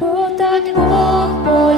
бо так Бог